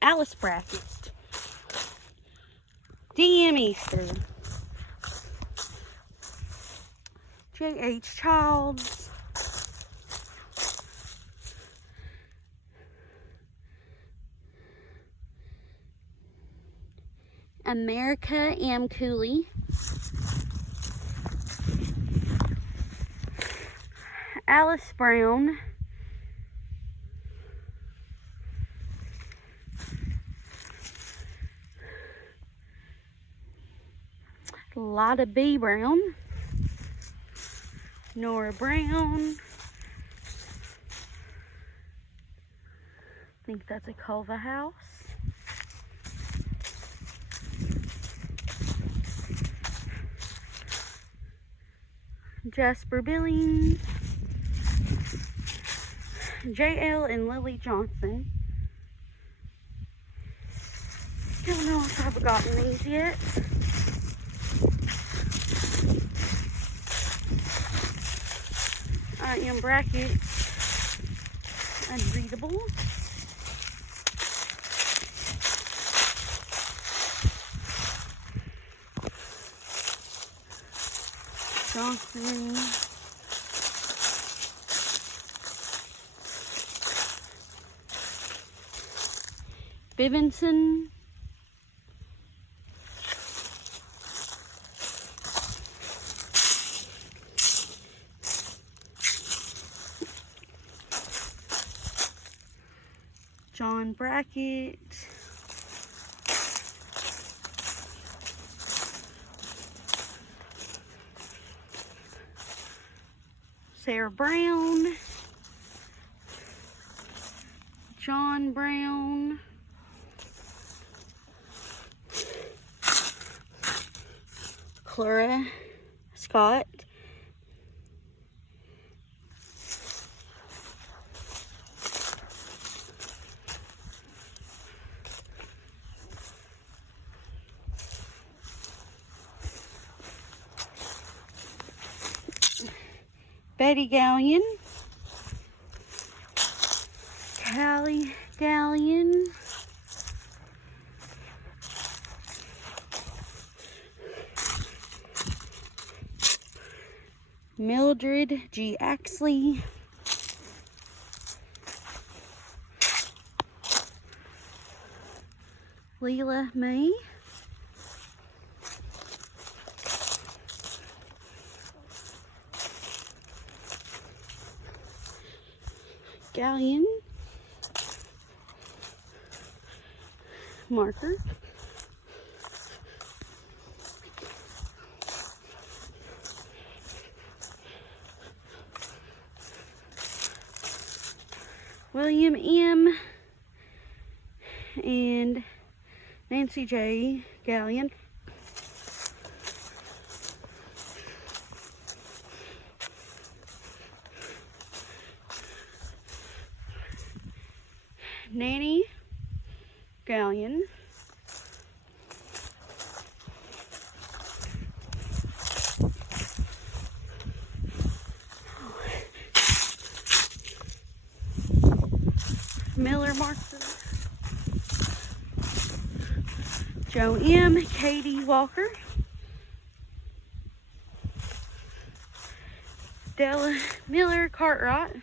Alice Brackett, D.M. Easter, J.H. Childs, America M. Cooley, Alice Brown, Lotta B. Brown, Nora Brown, I think that's a Culver house, Jasper Billings, J.L. and Lily Johnson. Don't know if I've forgotten these yet. I am Brackett, unreadable. Johnson, Vivenson, John Brackett, Sarah Brown, John Brown, Clara Scott, Betty Gallion, Callie Gallion, Mildred G. Axley, Leela May, Gallion, Marker, William M. and Nancy J. Gallion, Nanny Gallion, Miller Martha, Joe M. Katie Walker, Della Miller Cartwright,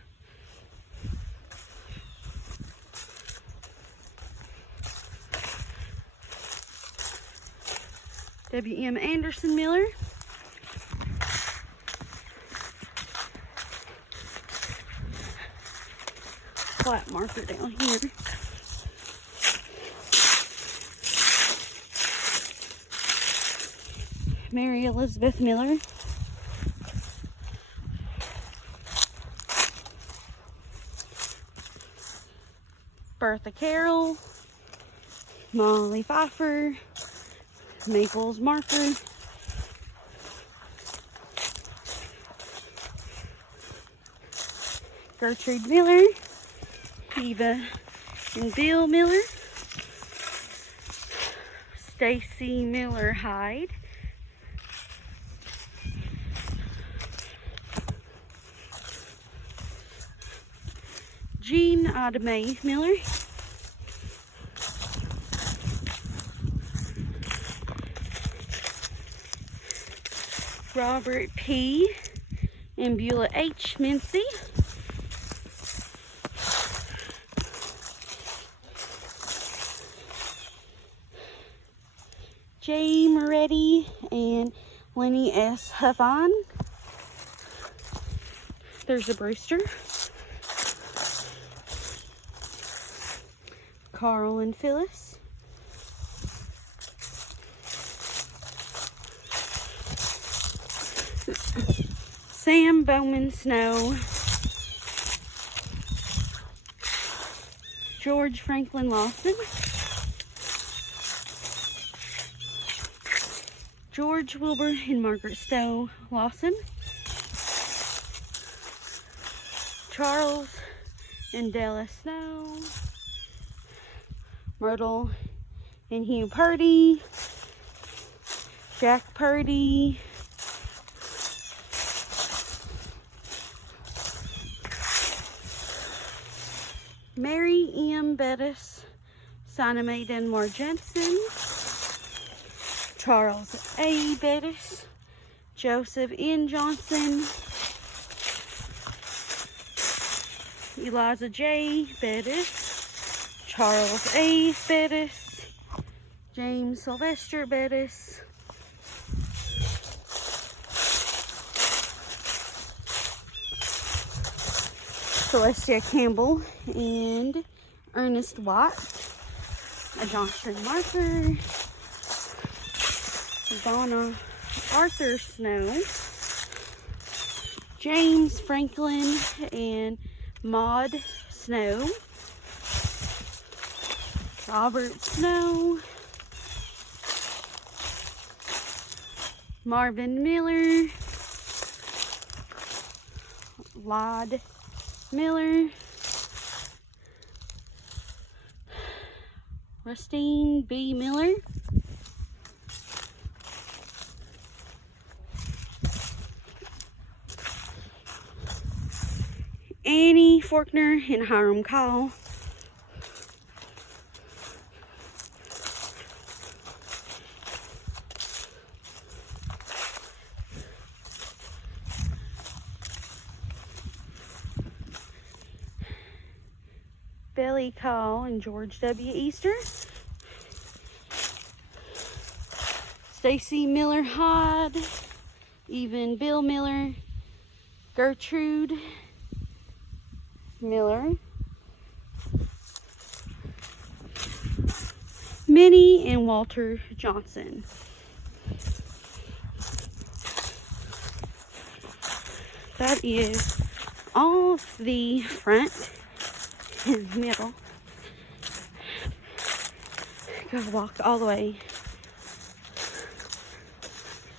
W.M. Anderson Miller, flat marker down here, Mary Elizabeth Miller, Bertha Carroll, Molly Pfeiffer, Maples Marker, Gertrude Miller, Eva and Bill Miller, Stacy Miller Hyde, Jean Adamay Miller, Robert P. and Beulah H. Mincy. J. Moretti and Lenny S. Huffon. There's a Brewster. Carl and Phyllis. Sam Bowman Snow. George Franklin Lawson. George Wilbur and Margaret Stowe Lawson. Charles and Della Snow. Myrtle and Hugh Purdy. Jack Purdy. Mary M. Bettis, Sina Mae Denmore Jensen. Charles A. Bettis, Joseph N. Johnson, Eliza J. Bettis, Charles A. Bettis, James Sylvester Bettis, Celestia Campbell and Ernest Watt, a Johnson marker, Donna Arthur Snow, James Franklin and Maud Snow, Robert Snow, Marvin Miller, Laud Miller, Rustine B. Miller, Annie Faulkner and Hiram Call, Billy Call and George W. Easter, Stacy Miller Hyde, even Bill Miller, Gertrude Miller, Minnie and Walter Johnson. That is all the front and middle. Gotta walk all the way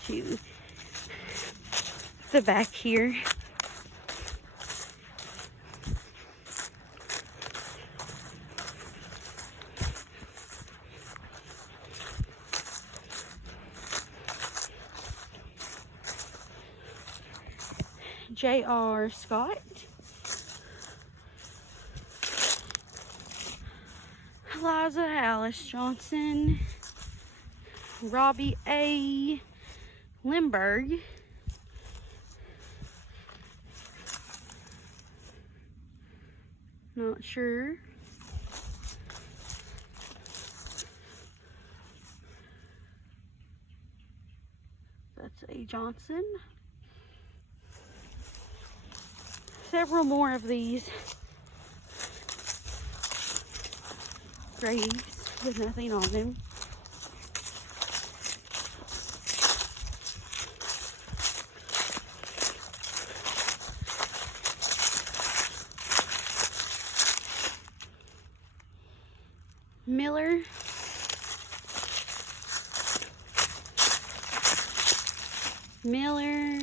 to the back here. J.R. Scott, Eliza Alice Johnson, Robbie A. Limberg, not sure, that's A. Johnson. Several more of these graves with nothing on them. Miller, Miller,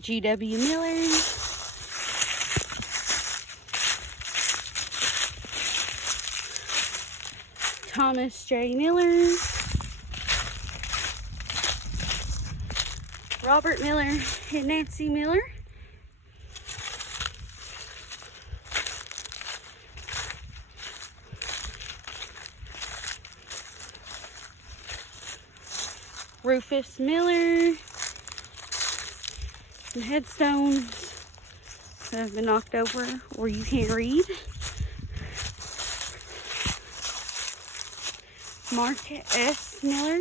G.W. Miller, Thomas J. Miller, Robert Miller and Nancy Miller, Rufus Miller. Some headstones that have been knocked over or you can't read. Mark S. Miller.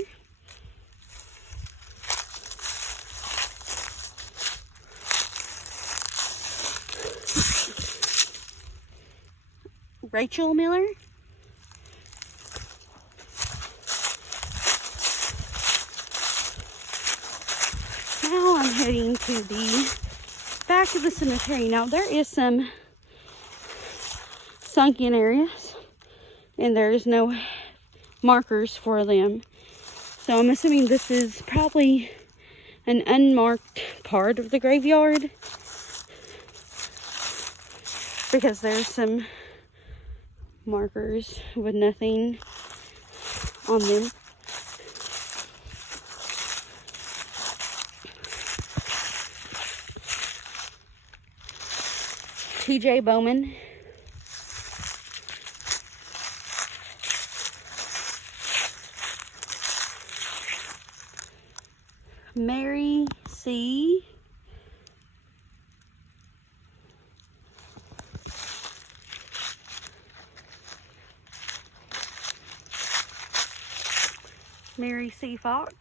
Rachel Miller. Now I'm heading to the back of the cemetery. Now there is some sunken areas and there's no markers for them. So I'm assuming this is probably an unmarked part of the graveyard because there's some markers with nothing on them. TJ Bowman. Mary C. Mary C. Fox.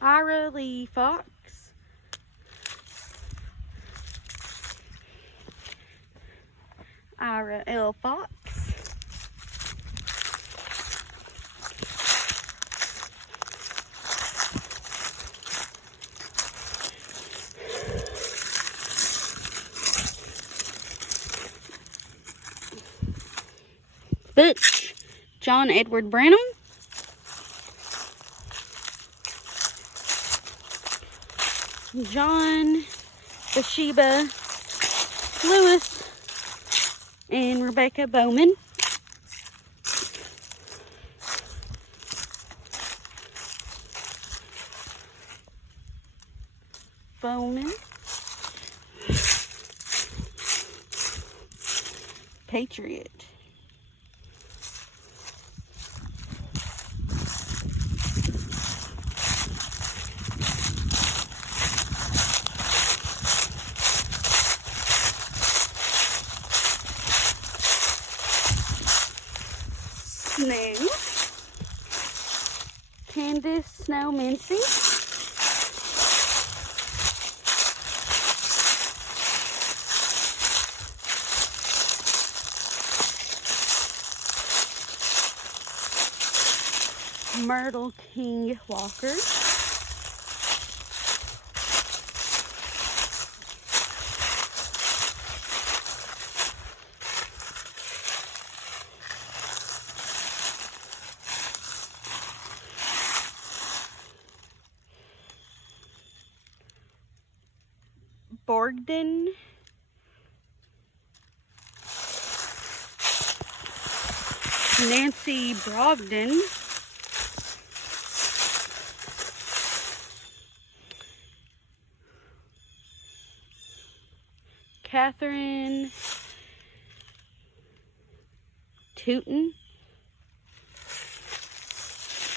Ira Lee Fox. Ira L. Fox. Butch John Edward Branham. John Bathsheba Lewis and Rebecca Bowman. Patriot. Snow. Candace Snow Mincy. Myrtle King Walker. Bogdan. Nancy Brogdon. Catherine Tootin.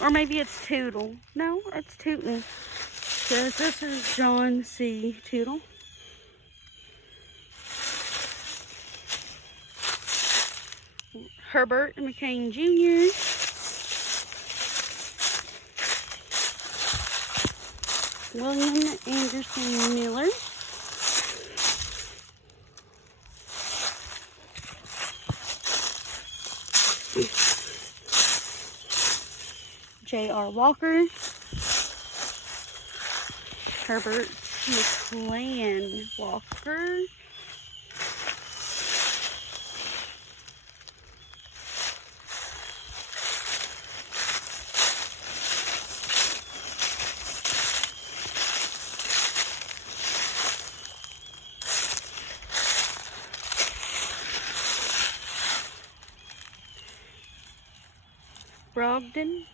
Or maybe it's Tootle. No, it's Tootin. Because this is John C. Tootle. Herbert McCain Jr. William Anderson Miller. J.R. Walker. Herbert McClan Walker. Brogdon.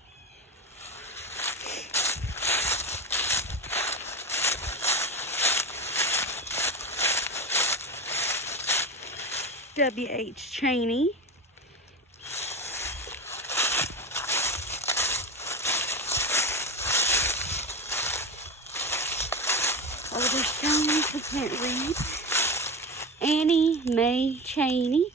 W.H. Cheney. can't read. Annie Mae Cheney.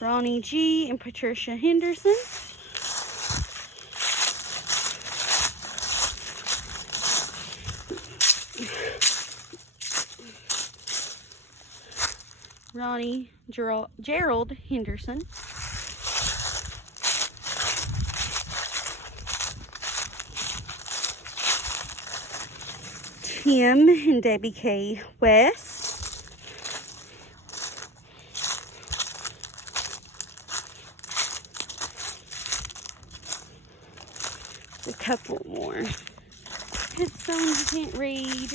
Ronnie G. and Patricia Henderson. Ronnie Gerald Henderson. Tim and Debbie K. West. A couple more headstones you can't read.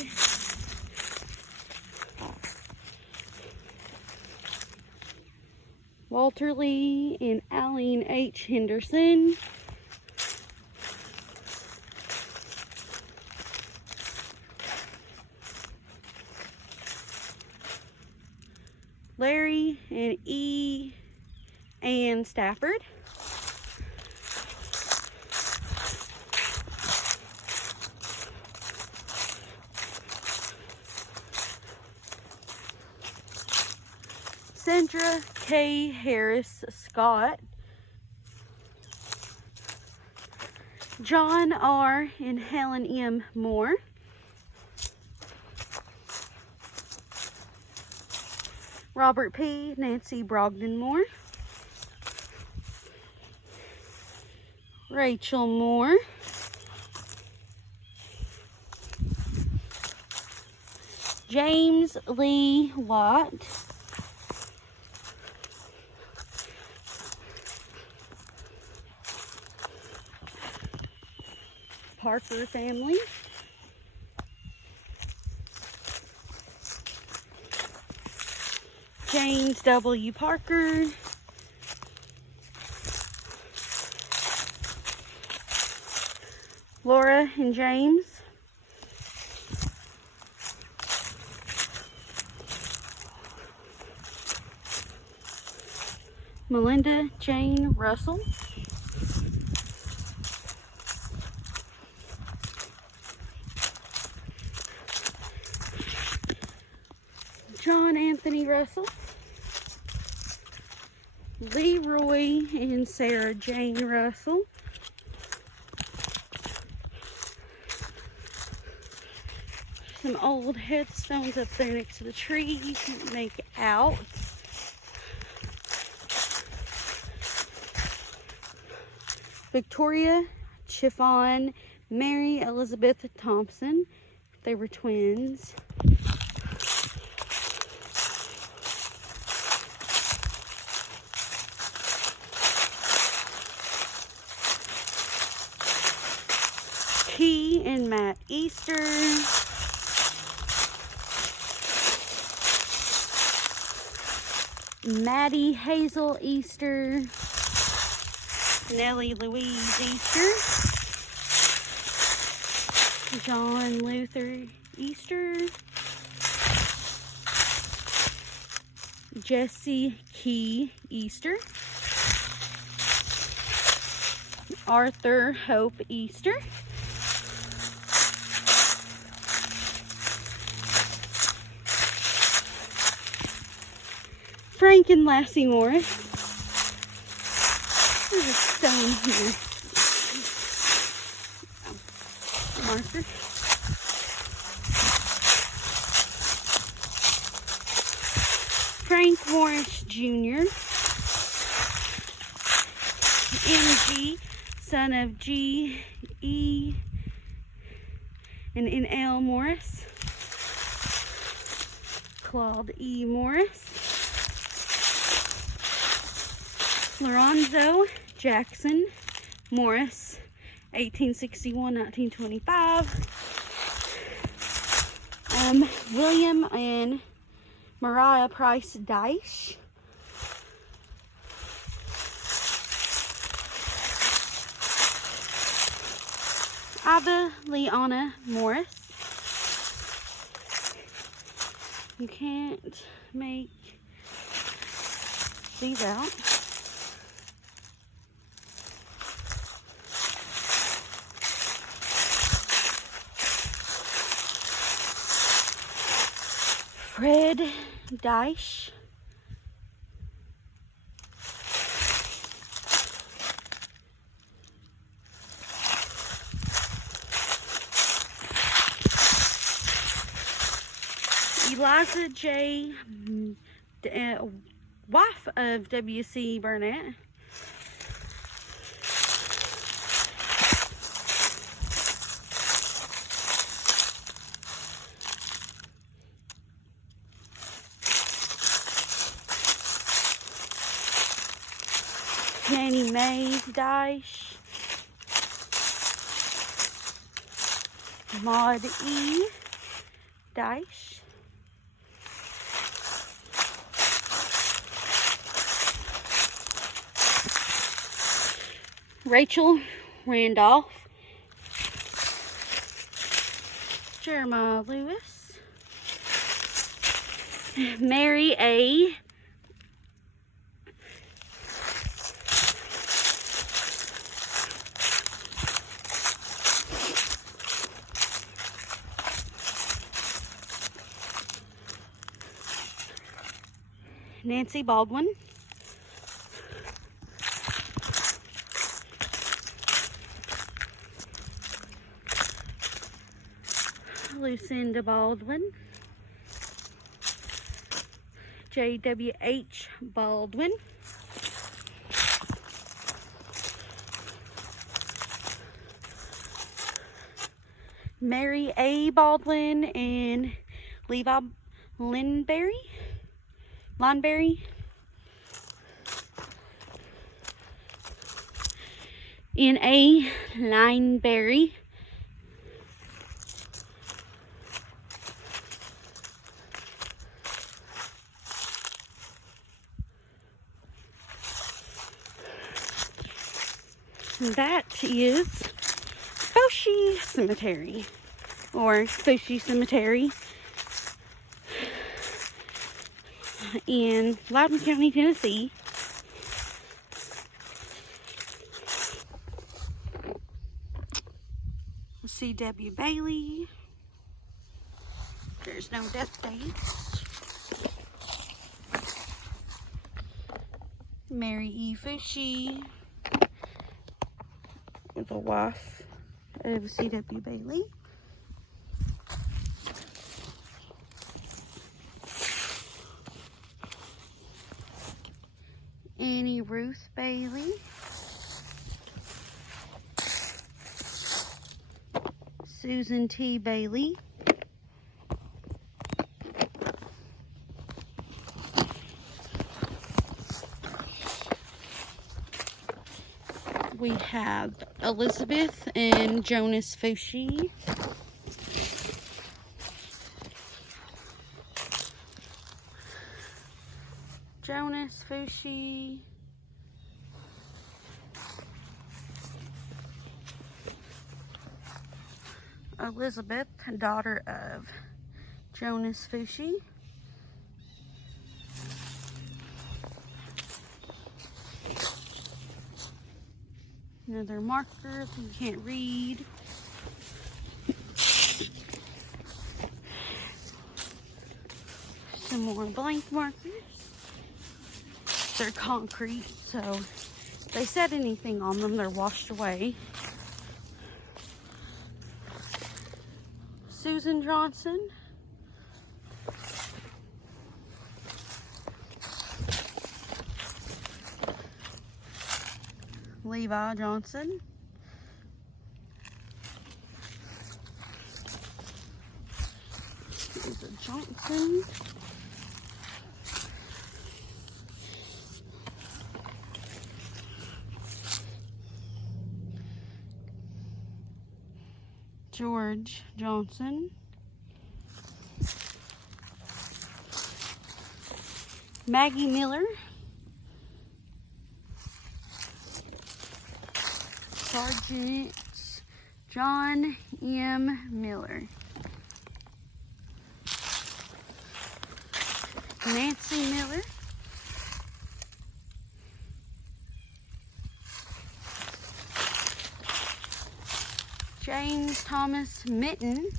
Walter Lee and Aline H. Henderson. Larry and E. Ann Stafford. Sandra K. Harris Scott. John R. and Helen M. Moore. Robert P. Nancy Brogdon Moore. Rachel Moore. James Lee Watt. Parker family. James W. Parker. Laura and James. Melinda Jane Russell. John Anthony Russell. Leroy and Sarah Jane Russell. Some old headstones up there next to the tree you can make out. Victoria Chiffon, Mary Elizabeth Thompson. They were twins. Key and Matt Easter. Maddie Hazel Easter. Nellie Louise Easter. John Luther Easter. Jesse Key Easter. Arthur Hope Easter. Frank and Lassie Morris. There's a stone here. Marker. Frank Morris Jr. N.G., son of G. E. and N.L. Morris. Claude E. Morris. Lorenzo Jackson Morris, 1861-1925. William and Mariah Price Dyche. Ava Leanna Morris. You can't make these out. Fred Dyche. Eliza J., wife of W.C. Burnett. Nanny Mae Dyche. Maud E. Dyche. Rachel Randolph. Jeremiah Lewis. Mary A. Nancy Baldwin. Lucinda Baldwin. J.W.H. Baldwin. Mary A. Baldwin and Levi Linberry. N.A. Lineberry. That is Fooshee Cemetery, or Fooshee Cemetery in Loudon County, Tennessee. C.W. Bailey. There's no death dates. Mary E. Fooshee, the wife of C.W. Bailey. Annie Ruth Bailey. Susan T. Bailey. We have Elizabeth and Jonas Fooshee. Jonas Fooshee. Elizabeth, daughter of Jonas Fooshee. Another marker that you can't read. Some more blank markers. They're concrete, so if they set anything on them, they're washed away. Susan Johnson. Levi Johnson. There's a Johnson. George Johnson. Maggie Miller. Sergeant John M. Miller. Nancy Miller. James Thomas Mitten.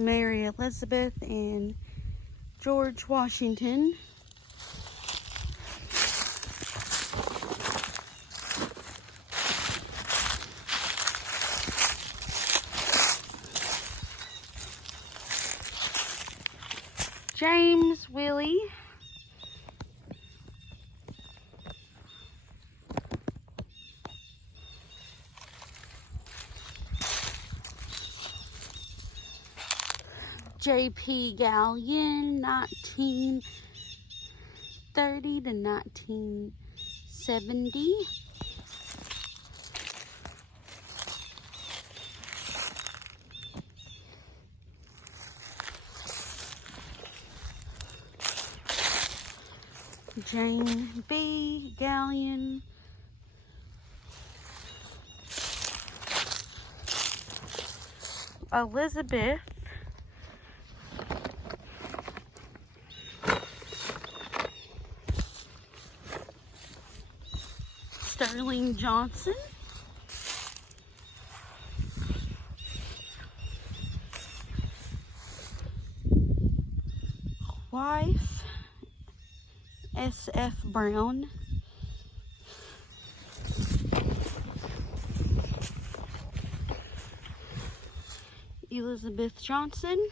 Mary Elizabeth and George Washington. James Willie. J.P. Gallion, 1930 to 1970. Jane B. Gallion. Elizabeth. Sterling Johnson. Wife. S.F. Brown. Elizabeth Johnson.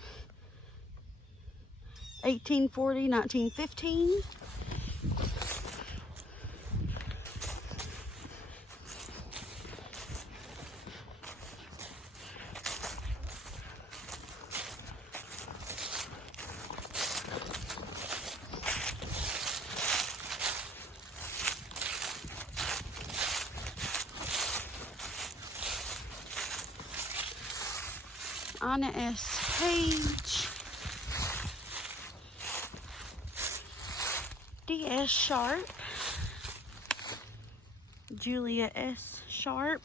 1840-1915. Anna S. Page. D.S. Sharp. Julia S. Sharp.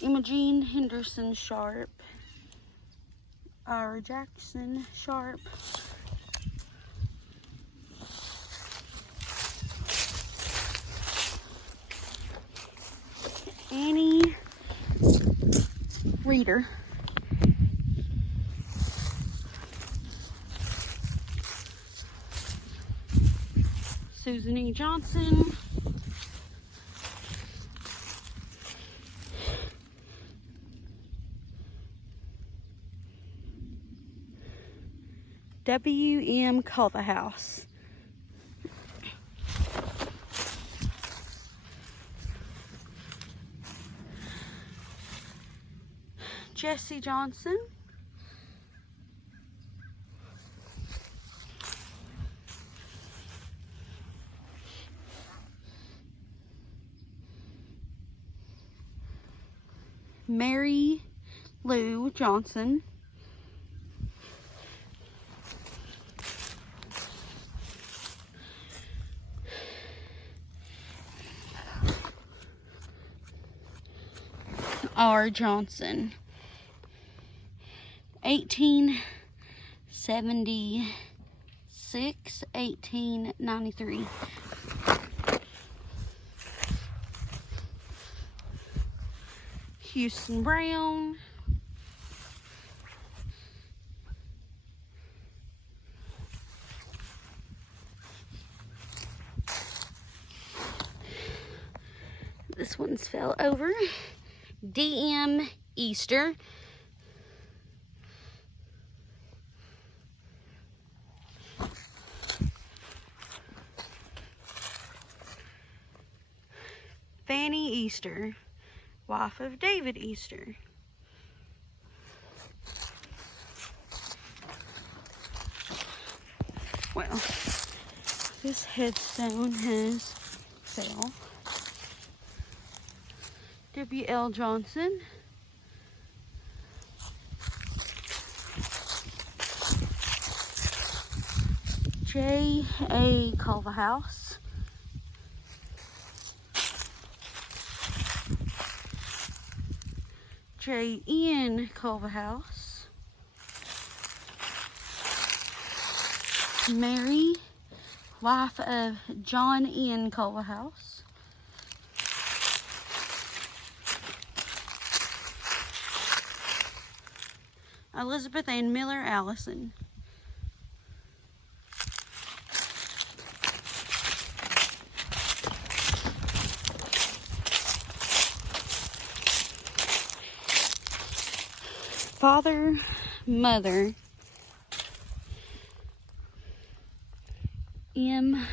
Imogene Henderson Sharp. Ira Jackson Sharp. Annie Reeder. Susan E. Johnson. W.M. Culverhouse. Jesse Johnson. Mary Lou Johnson. R. Johnson. 1876, 1893. Houston Brown. This one's fell over. D.M. Easter. Fanny Easter, wife of David Easter. Well, this headstone has fell. W.L. Johnson. J.A. Culverhouse. J.N. Culverhouse. Mary, wife of John N. Culverhouse. Elizabeth Ann Miller Allison. Father, mother, M.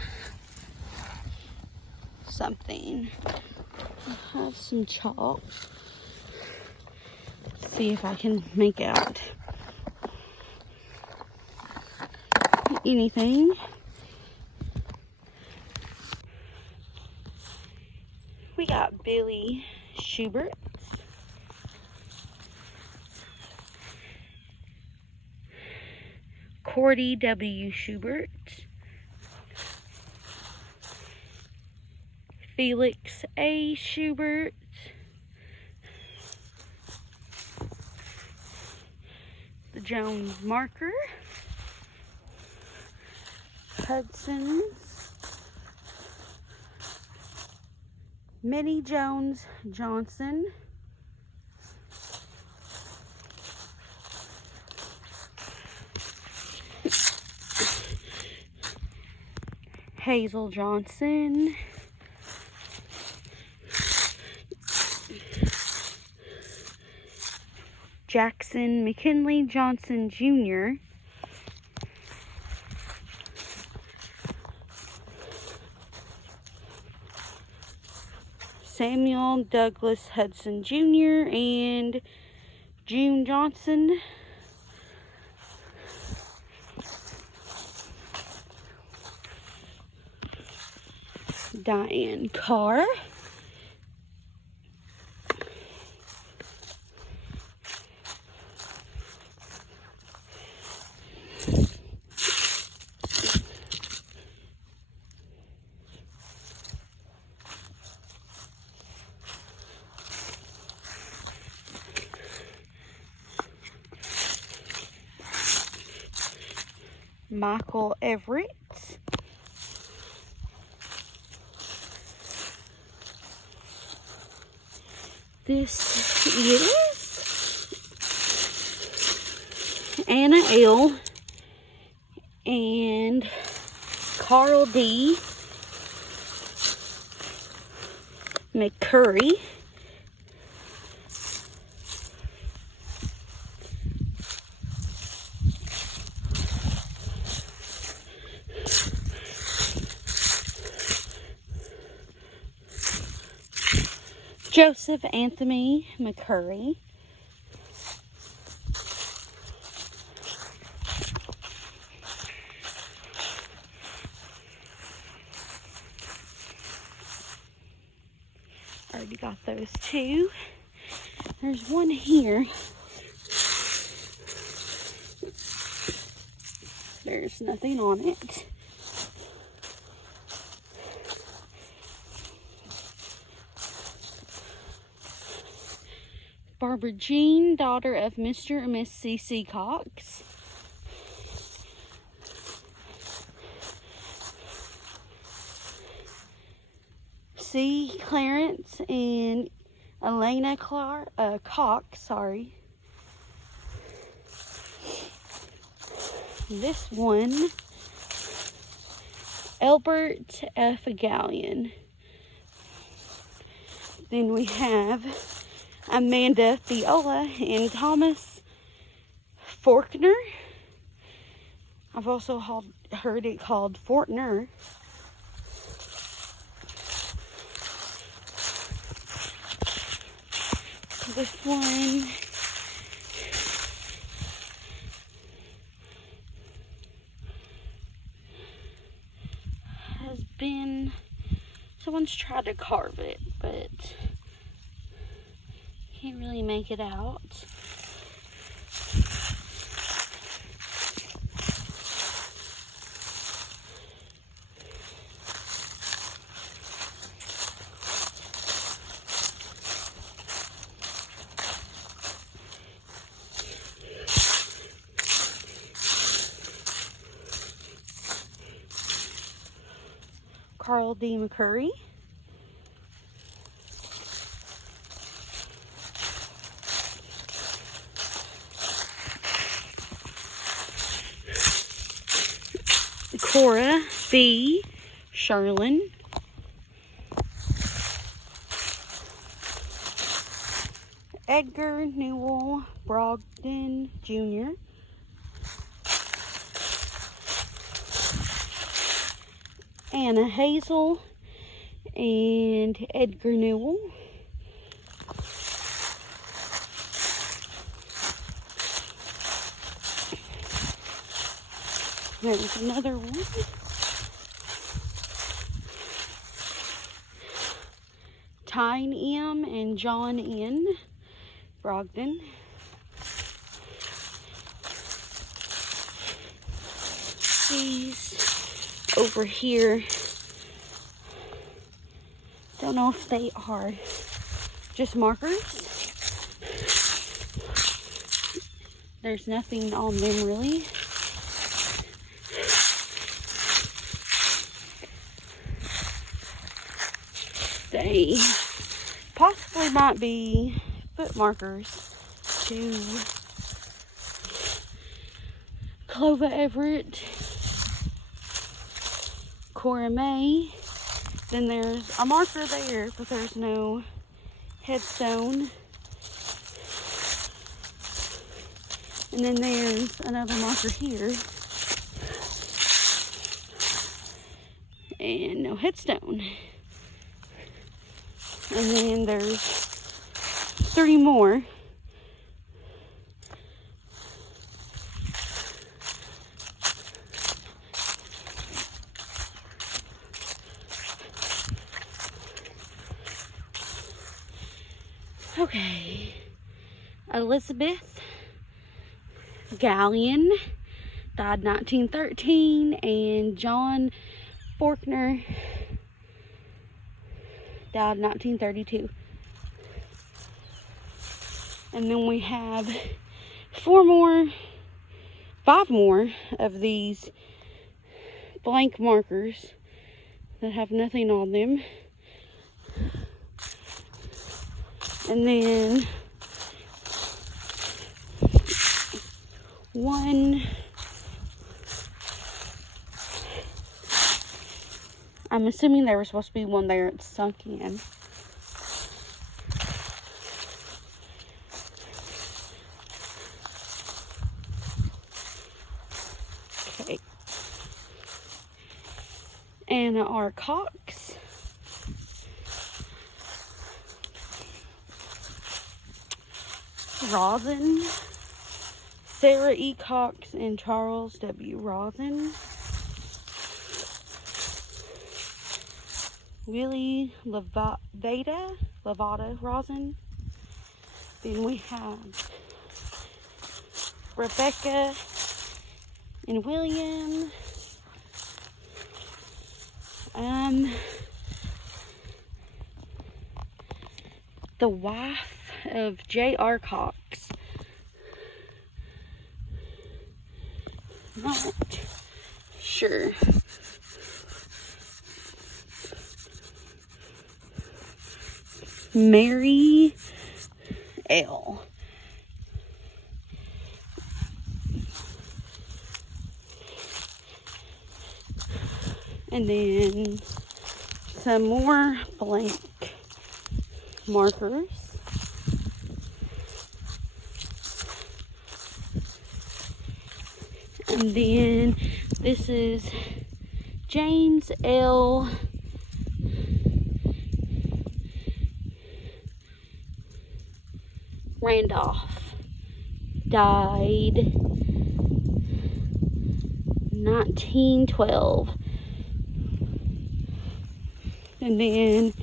something. I have some chalk. See if I can make out anything. We got Billy Schubert. Cordy W. Schubert. Felix A. Schubert. The Jones marker. Hudson's. Minnie Jones Johnson. Hazel Johnson. Jackson McKinley Johnson Jr. Samuel Douglas Hudson Jr. and June Johnson. Diane Carr. Michael Everett. This is Anna L. and Carl D. McCurry. Joseph Anthony McCurry. Already got those two. There's one here. There's nothing on it. Barbara Jean, daughter of Mr. and Miss C.C. Cox. C. Clarence and Elena Cox, sorry. This one, Albert F. Gallion. Then we have Amanda Fiola and Thomas Forkner. I've also heard it called Fortner. This one has been, someone's tried to carve it, but can't really make it out. Carl D. McCurry. Cora B. Sherlin. Edgar Newell Brogdon Jr. Anna Hazel and Edgar Newell. There's another one. Tyne M. and John N. Brogdon. These over here, don't know if they are just markers. There's nothing on them really. They possibly might be foot markers to Clova Everett, Cora May. Then there's a marker there, but there's no headstone. And then there's another marker here. And no headstone. And then there's 3 more. Okay. Elizabeth Gallion died 1913, and John Faulkner died 1932. And then we have 5 more of these blank markers that have nothing on them. And then one, I'm assuming there was supposed to be one there, it's sunk in. Okay. Anna R. Cox. Rosin. Sarah E. Cox and Charles W. Rosin. Willie Levada Rosin. Then we have Rebecca and William. The wife of J.R. Cox. Not sure. Mary L. And then some more blank markers. And then this is James L. Randolph. Died 1912. And then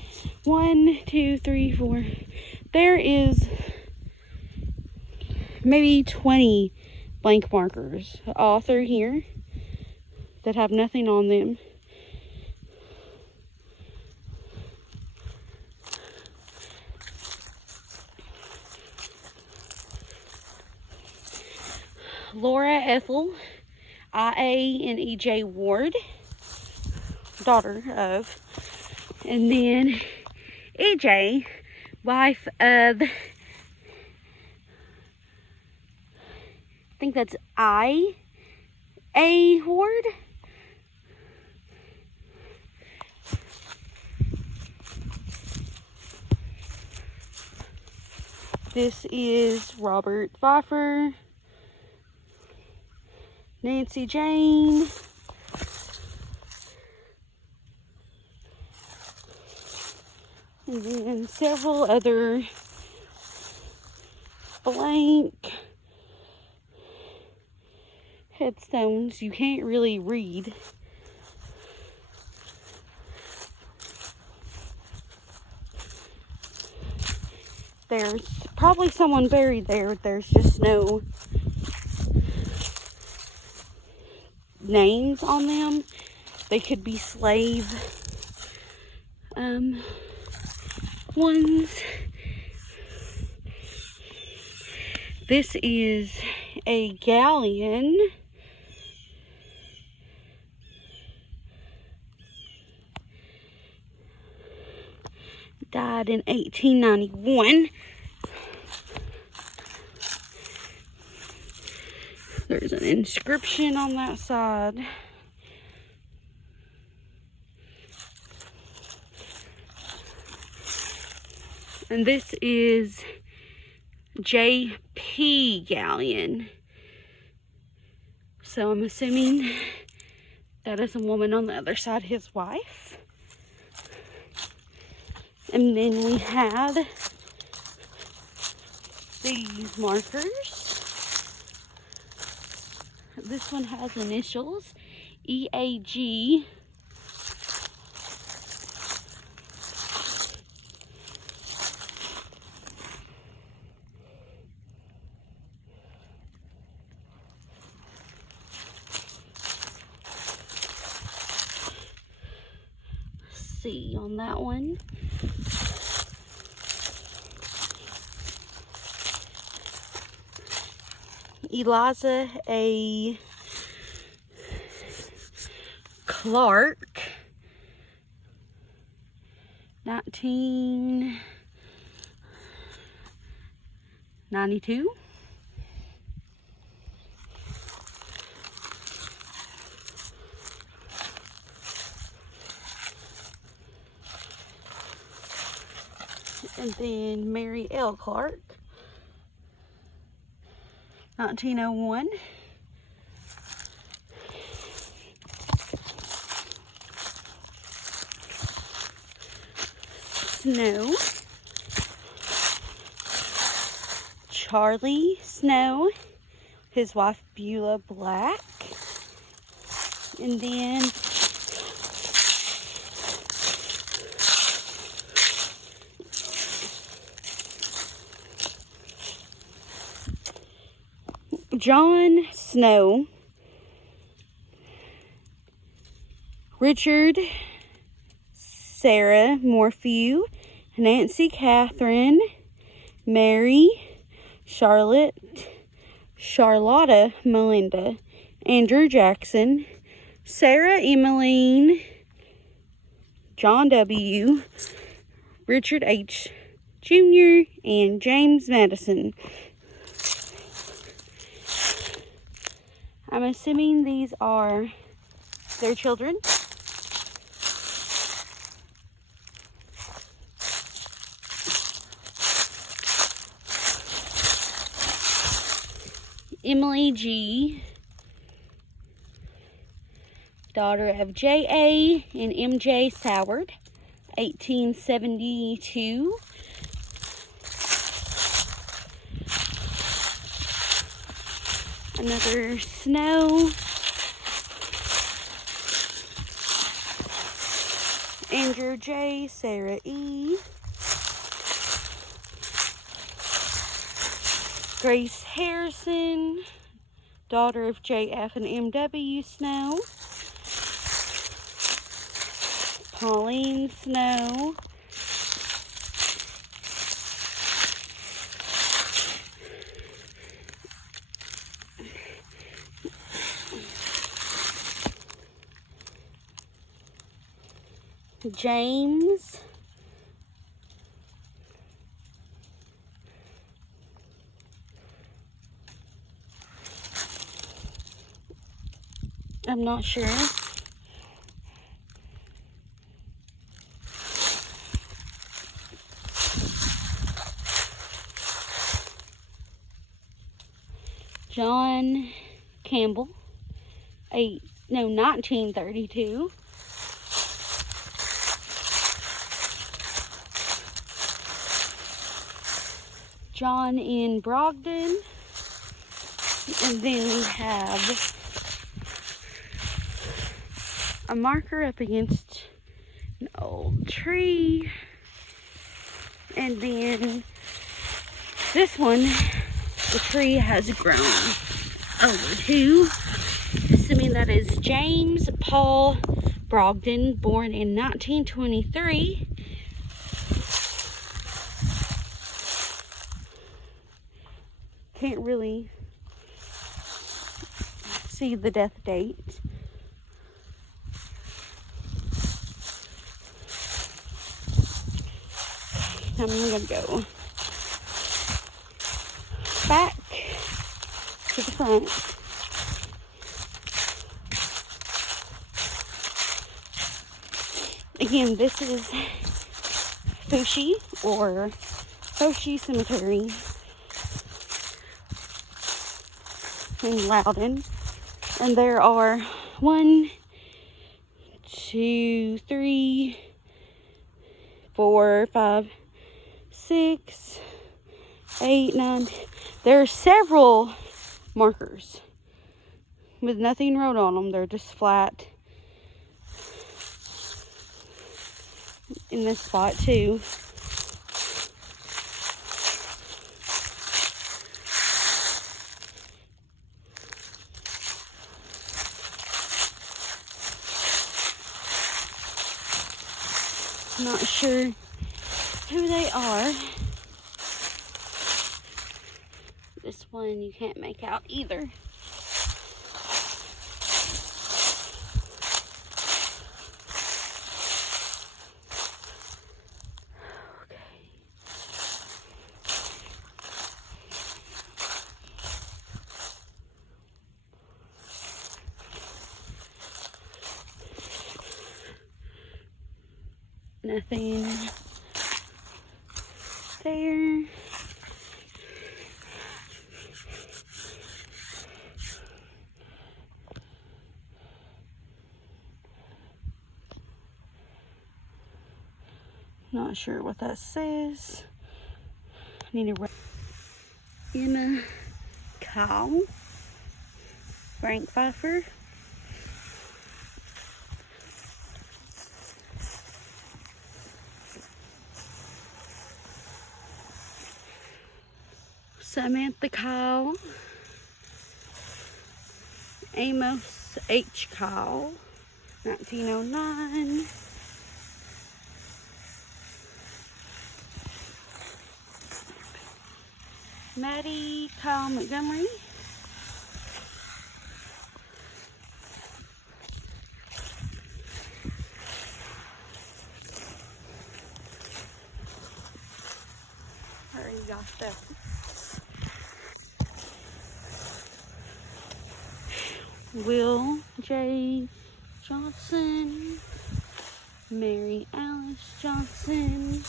1, 2, 3, 4. There is maybe 20 blank markers all through here that have nothing on them. Laura Ethel, IA and EJ Ward, daughter of. And then EJ, wife of, I think that's A. Ward. This is Robert Pfeiffer, Nancy Jane, and then several other blank headstones you can't really read. There's probably someone buried there. There's just no names on them. They could be slave ones. This is a galleon. Died in 1891. There's an inscription on that side. And this is J.P. galleon. So I'm assuming that is a woman on the other side, his wife. And then we have these markers. This one has initials, EAG. C on that one. Eliza A. Clark, 1992. And then Mary L. Clark, 1901. Snow, Charlie Snow, his wife Beulah Black, and then John Snow, Richard, Sarah Morphew, Nancy Catherine, Mary, Charlotte, Charlotta Melinda, Andrew Jackson, Sarah Emmeline, John W., Richard H. Jr., and James Madison. I'm assuming these are their children. Emily G., daughter of J.A. and M.J. Soward, 1872. Another Snow. Andrew J., Sarah E., Grace Harrison, daughter of J.F. and M.W. Snow, Pauline Snow, James. I'm not sure. John Campbell, 1932. John in Brogdon. And then we have a marker up against an old tree. And then this one, the tree has grown over to. Assuming that is James Paul Brogdon, born in 1923. Can't really see the death date. I'm gonna go back to the front. Again, this is Fooshee or Fooshee Cemetery in Loudon. And there are 1, 2, 3, 4, 5, 6, 8, 9. There are several markers with nothing wrote on them. They're just flat. In this spot too. Not sure who they are. This one you can't make out either. Nothing there. Not sure what that says. Need to write in a cow. Frank Pfeiffer. Samantha Kyle, Amos H. Kyle, 1909. Maddie Kyle Montgomery. Already got that. Will J. Johnson, Mary Alice Johnson,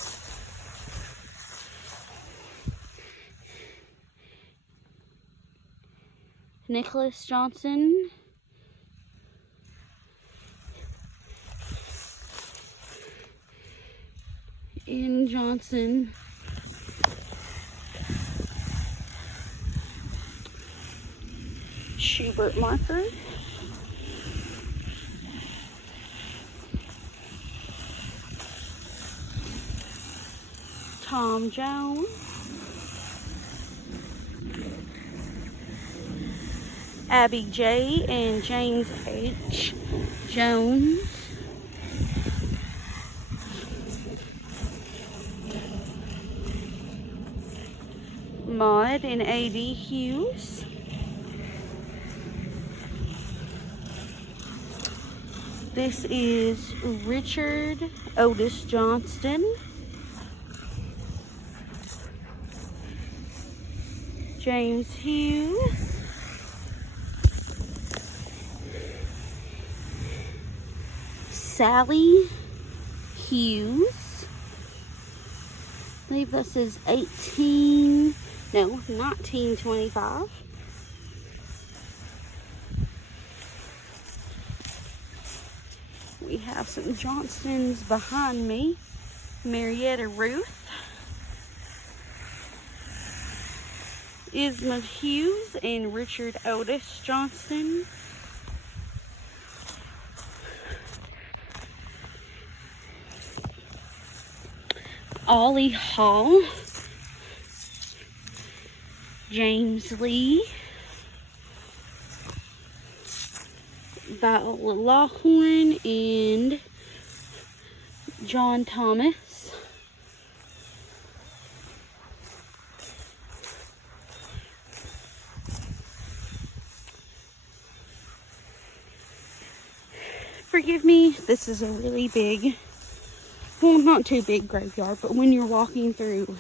Nicholas Johnson, N. Johnson, Schubert marker, Tom Jones, Abby J. and James H. Jones, Maud and A.D. Hughes, This is Richard Otis Johnston. James Hughes. Sally Hughes. I believe this is 1925. We have some Johnstons behind me. Marietta Ruth. Isma Hughes and Richard Otis Johnston. Ollie Hall. James Lee. Viola Loughlin and John Thomas. Forgive me, this is a really big, well, not too big graveyard, but when you're walking through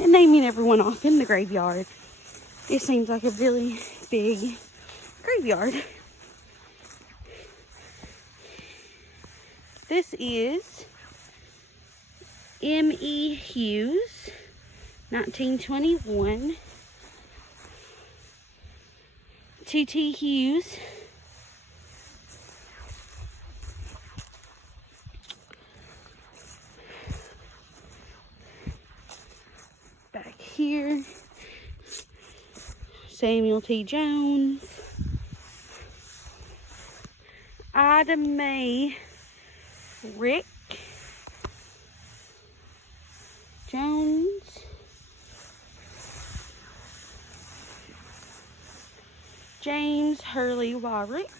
and naming everyone off in the graveyard, it seems like a really big graveyard. This is M.E. Hughes, 1921. T.T. Hughes. Back here, Samuel T. Jones. Ida Mae Rick Jones. James Hurley Warwick.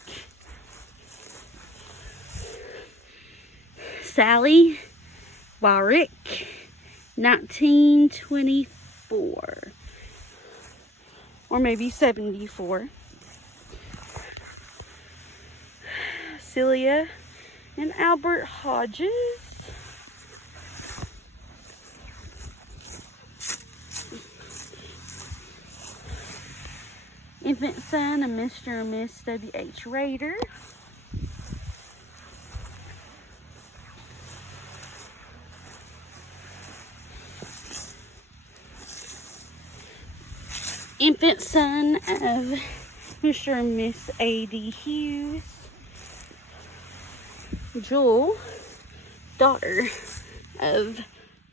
Sally Warwick, 1924. Or maybe 74. Celia and Albert Hodges. Infant son of Mr. and Miss W.H. Rader. Infant son of Mr. and Miss A.D. Hughes. Jewel, daughter of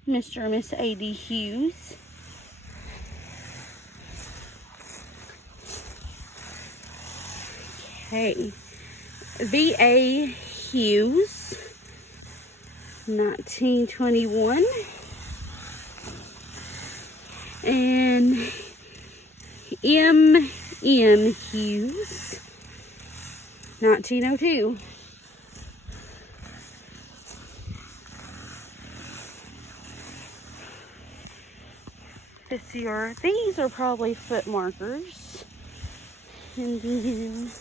Mr. and Miss A.D. Hughes. Okay. V.A. Hughes, 1921. And M.M. Hughes, 1902. These are probably foot markers. And then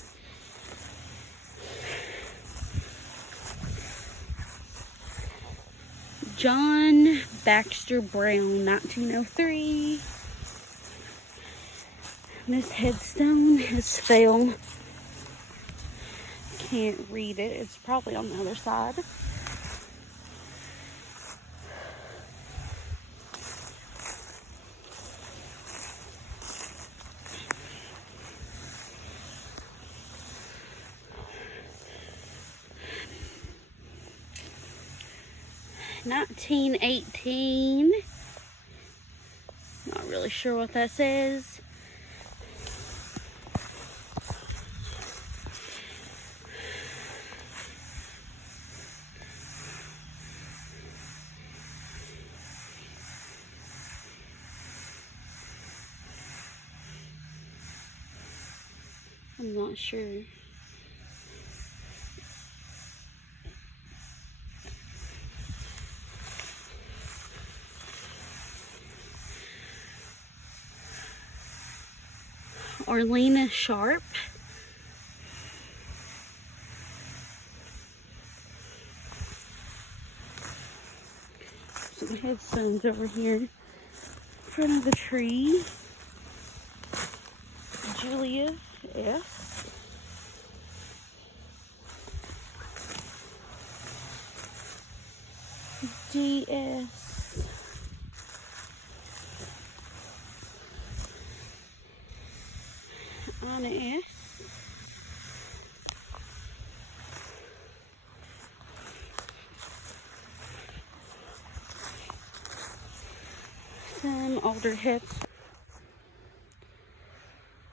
John Baxter Brown, 1903. This headstone has fell. Can't read it. It's probably on the other side. $19.18. Not really sure what that says. I'm not sure. Arlena Sharp. some headstones over here in front of the tree. Julia S. DS. Anna S. Some older heads.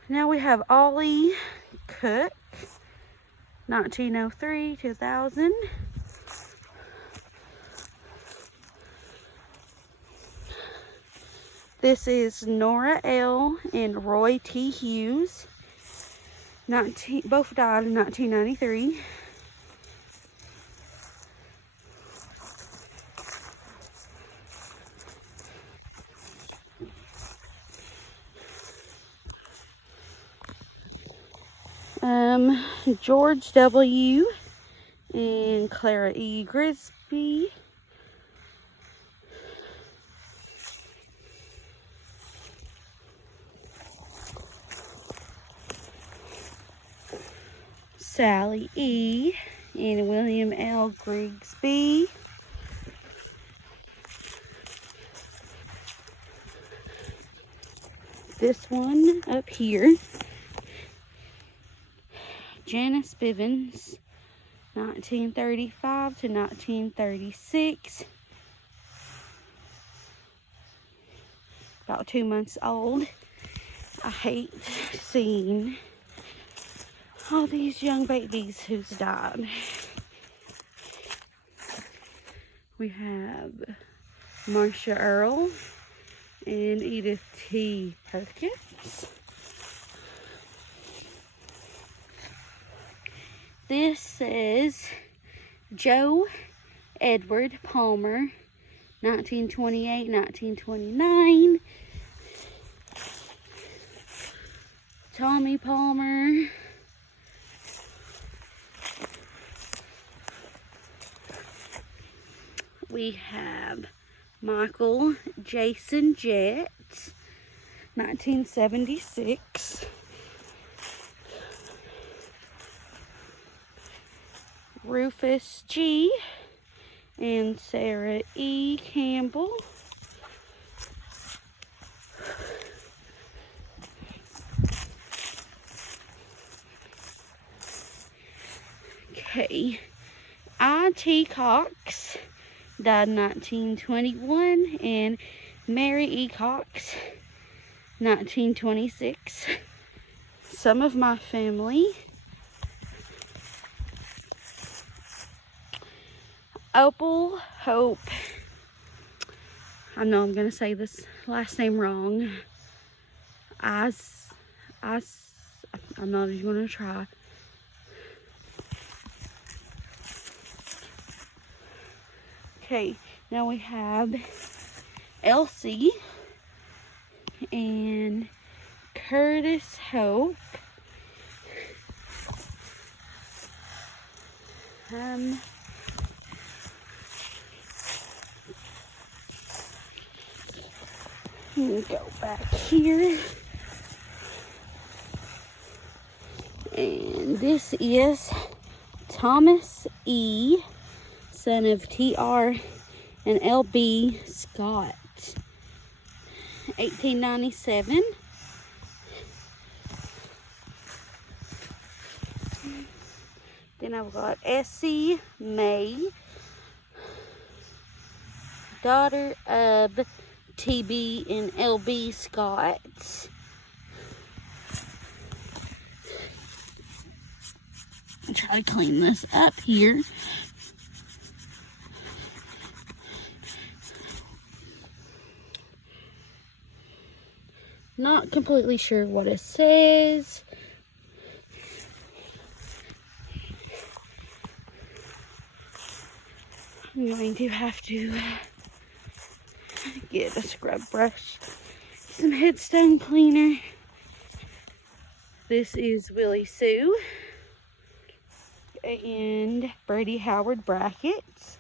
Now we have Ollie Cook, 1903, 2000. This is Nora L. and Roy T. Hughes. Both died in 1993. George W. and Clara E. Grisby. Sally E. and William L. Grigsby. This one up here, Janice Bivens, 1935 to 1936. About 2 months old. I hate seeing all these young babies who's died. We have Marcia Earl and Edith T. Perkins. This says Joe Edward Palmer, 1928, 1929. Tommy Palmer. We have Michael Jason Jett, 1976. Rufus G. and Sarah E. Campbell. Okay, I.T. Cox died 1921, and Mary E. Cox, 1926. Some of my family. Opal Hope. I know I'm going to say this last name wrong. I'm not even going to try. Okay, now we have Elsie and Curtis Hope. Let me go back here. And this is Thomas E., son of T.R. and L.B. Scott, 1897. Then I've got Essie May, daughter of T.B. and L.B. Scott. I'll try to clean this up here. Not completely sure what it says. I'm going to have to get a scrub brush, some headstone cleaner. This is Willie Sue and Brady Howard brackets.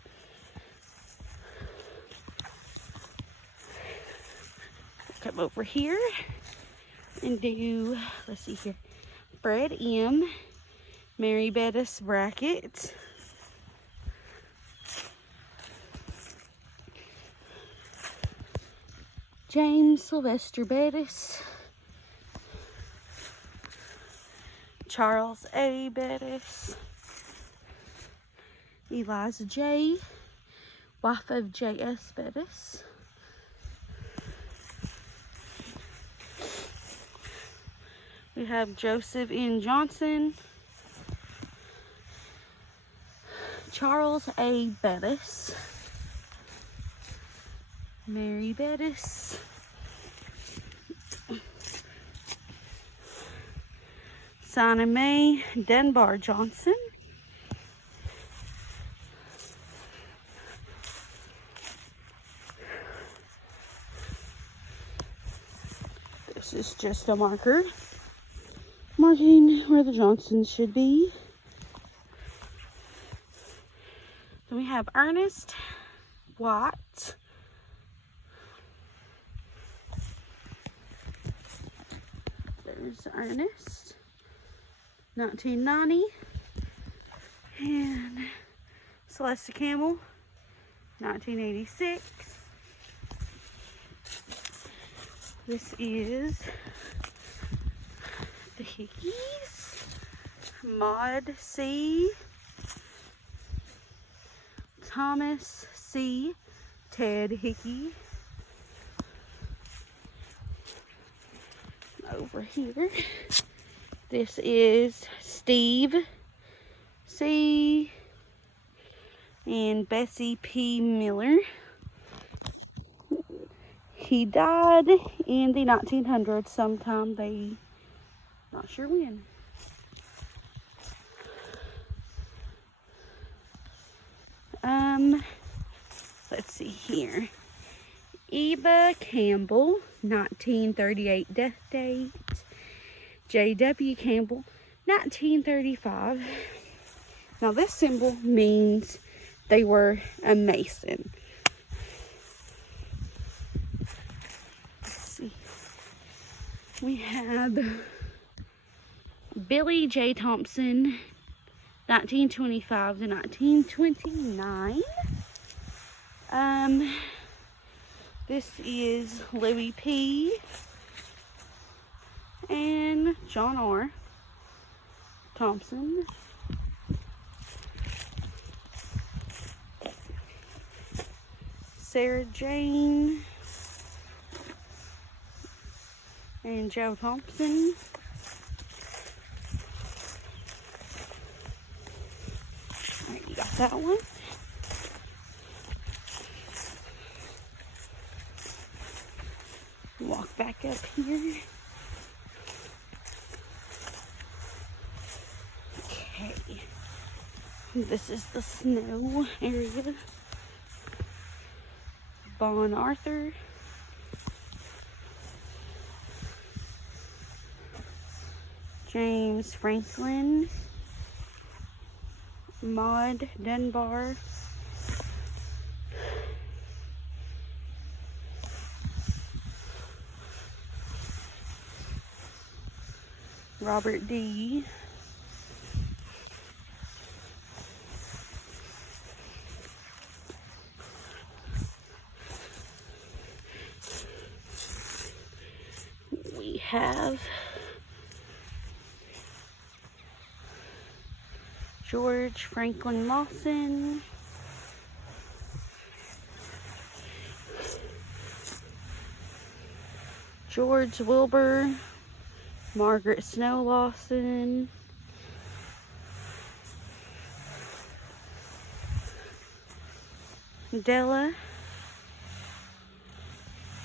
come over here and do, let's see here, Fred M, Mary Bettis bracket, James Sylvester Bettis, Charles A. Bettis, Eliza J, wife of J.S. Bettis, we have Joseph N. Johnson, Charles A. Bettis, Mary Bettis, Sana Mae Dunbar Johnson, this is just a marker marking where the Johnsons should be. Then we have Ernest Watt, there's Ernest, 1990, and Celeste Campbell, 1986. This is the Hickeys, Maud C, Thomas C, Ted Hickey. Over here, this is Steve C and Bessie P. Miller. He died in the 1900s sometime, not sure when. Let's see here. Eva Campbell, 1938 death date. J.W. Campbell, 1935. Now this symbol means they were a Mason. Let's see. We have Billy J. Thompson, 1925 to 1929. This is Louis P. and John R. Thompson. Sarah Jane and Joe Thompson. Alright, you got that one. Walk back up here. Okay. This is the snow area. Bon Arthur. James Franklin. Maud Dunbar. Robert D. We have George Franklin Lawson, George Wilbur, Margaret Snow Lawson, Della,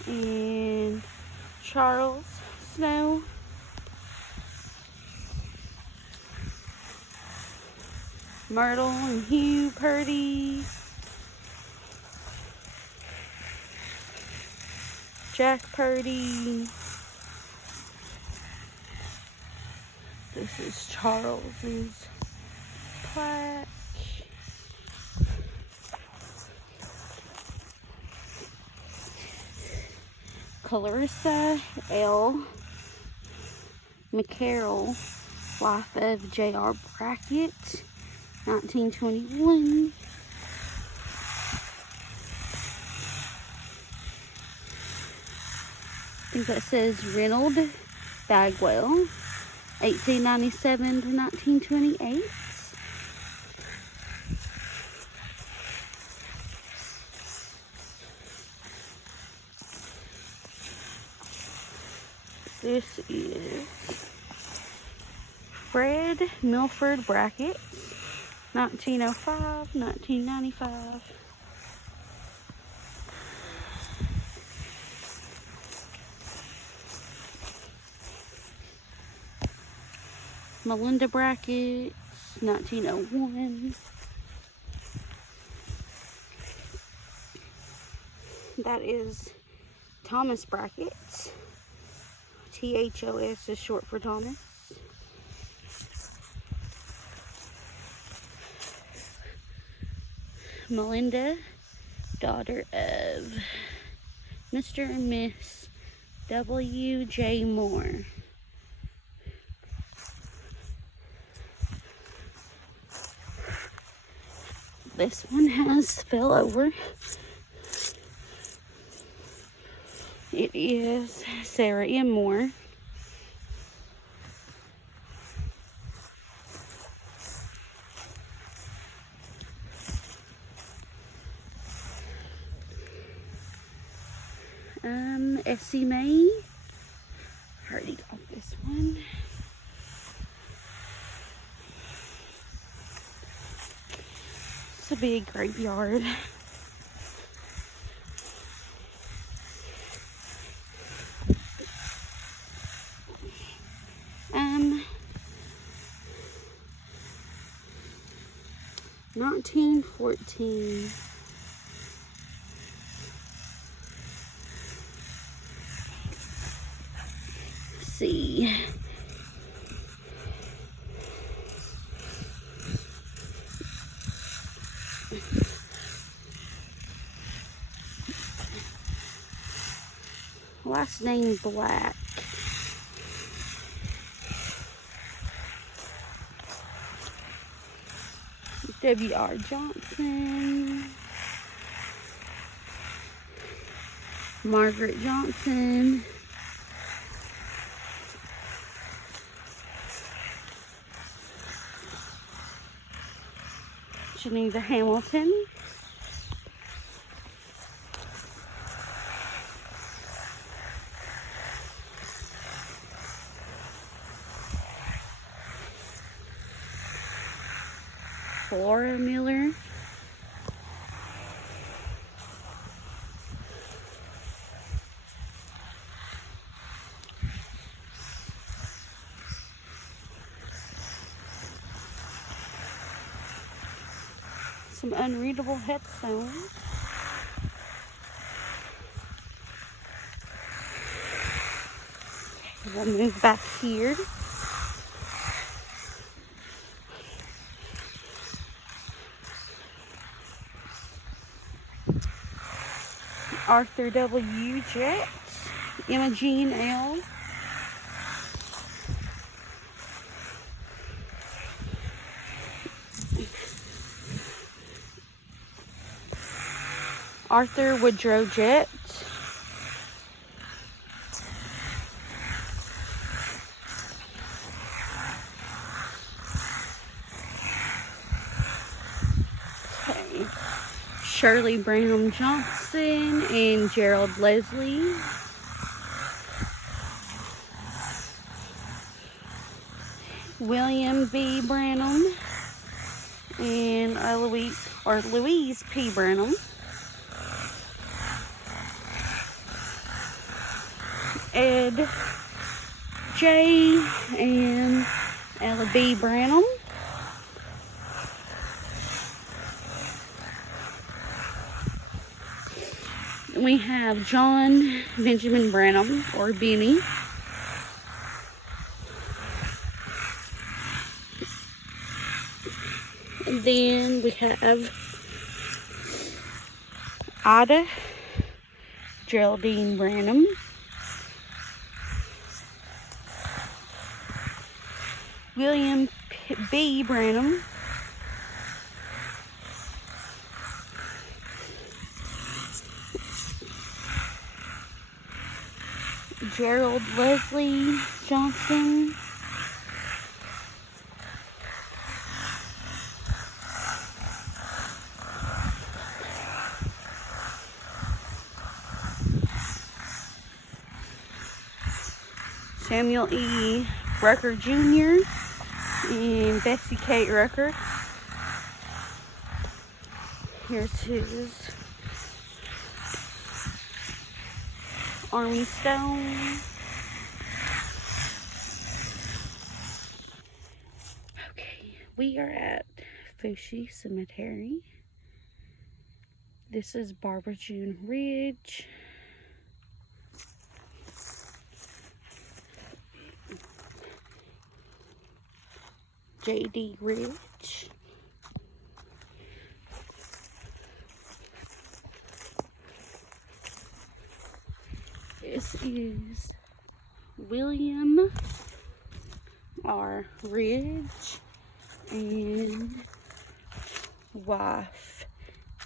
and Charles Snow, Myrtle and Hugh Purdy, Jack Purdy. This is Charles's plaque. Clarissa L. McCarroll, wife of J.R. Brackett, 1921. I think that says Reynold Bagwell, 1897 to 1928. This is Fred Milford Brackett, 1905, 1995. Melinda Brackett, 1901. That is Thomas Brackett. THOS is short for Thomas. Melinda, daughter of Mr. and Miss W.J. Moore. This one has fell over. It is Sarah M. Moore. Essie May. Already got this one. It's a big graveyard. Um, 1914. See. Last name Black. W.R. Johnson. Margaret Johnson. Geneva Hamilton. Flora Miller. Some unreadable headstones. We'll move back here. Arthur W. Jett, Imogene L. Arthur Woodrow Jett. Okay. Shirley Brown Johnson and Gerald Leslie. William B. Branham and Louise P. Branham. Ed J. and Ella B. Branham. We have John Benjamin Branham, or Benny. And then we have Ida Geraldine Branham. William B. Branham. Gerald Leslie Johnson. Samuel E. Rucker Jr. and Bessie Kate Rucker. Here's his Army Stone. Okay, we are at Fooshee Cemetery. This is Barbara June Ridge. J.D. Ridge. This is William R. Ridge and wife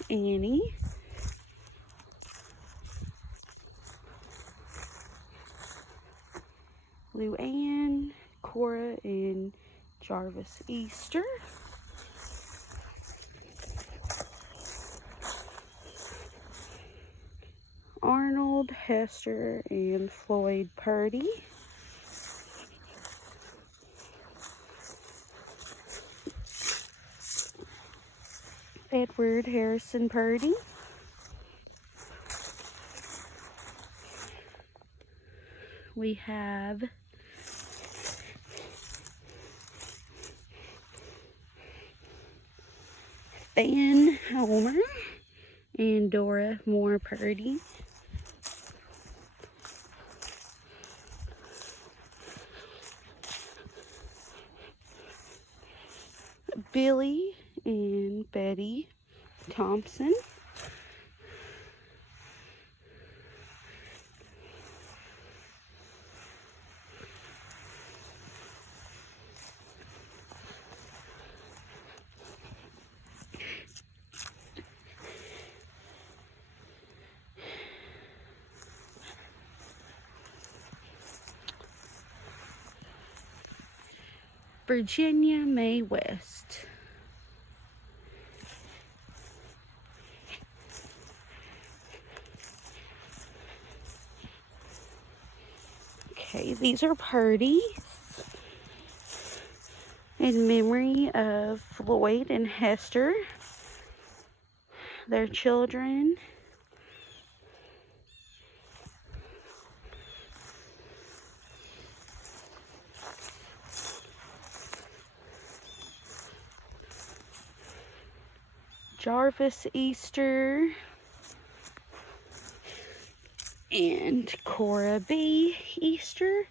Annie. Luann, Cora, and Jarvis Easter. Arnold, Hester, and Floyd Purdy. Edward Harrison Purdy. We have Van Homer and Dora Moore Purdy. Billy and Betty Thompson. Virginia Mae West. Okay, these are Purdy's in memory of Floyd and Hester, their children. Jarvis Easter and Cora B. Easter.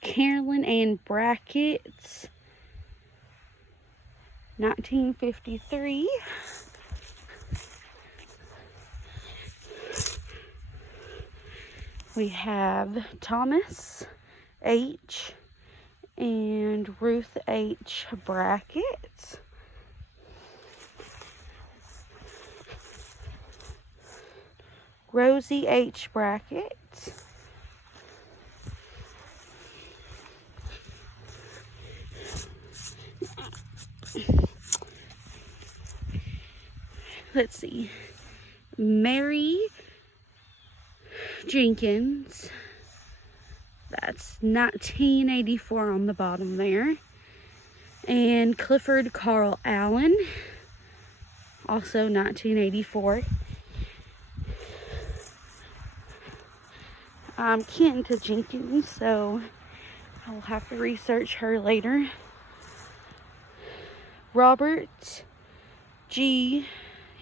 Carolyn Ann Brackett's 1953. We have Thomas H. and Ruth H. Brackett. Rosie H. Brackett. Let's see. Mary Jenkins. That's 1984 on the bottom there. And Clifford Carl Allen. Also 1984. I'm kin to Jenkins, so I'll have to research her later. Robert G.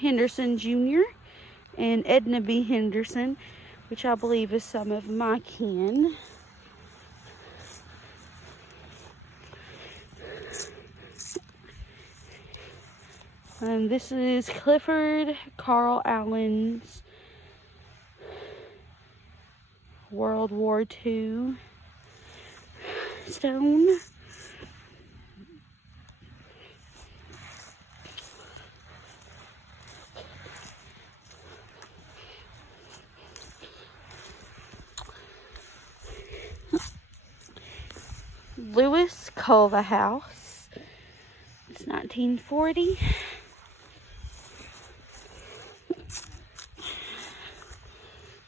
Henderson Jr. and Edna B. Henderson, which I believe is some of my kin. And this is Clifford Carl Allen's World War II stone. Lewis Culver House. It's 1940.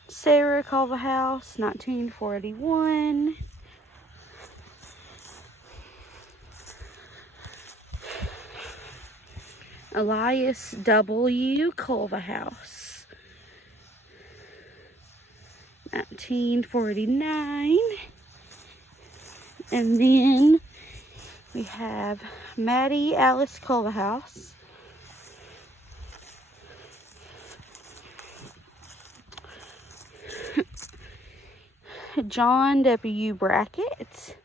Sarah Culver House, 1941. Elias W. Culver House, 1949. And then we have Maddie Alice Culver House, John W. Brackett,